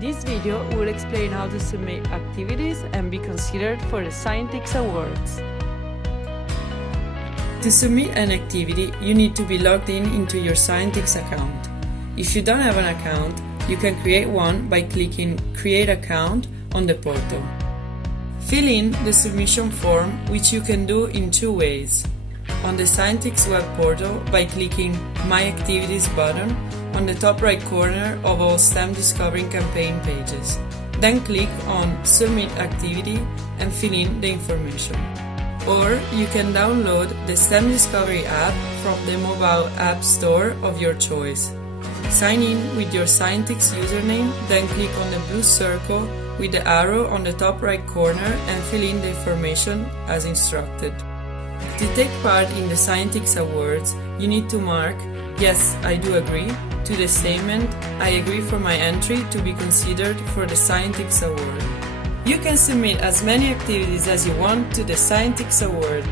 This video will explain how to submit activities and be considered for the Scientix Awards. To submit an activity, you need to be logged into your Scientix account. If you don't have an account, you can create one by clicking Create Account on the portal. Fill in the submission form, which you can do in two ways. On the Scientix web portal by clicking My Activities button on the top right corner of all STEM Discovering campaign pages. Then click on Submit Activity and fill in the information. Or you can download the STEM Discovery app from the mobile app store of your choice. Sign in with your Scientix username, then click on the blue circle with the arrow on the top right corner and fill in the information as instructed. To take part in the Scientix Awards, you need to mark Yes, I do agree to the statement I agree for my entry to be considered for the Scientix Award. You can submit as many activities as you want to the Scientix Award.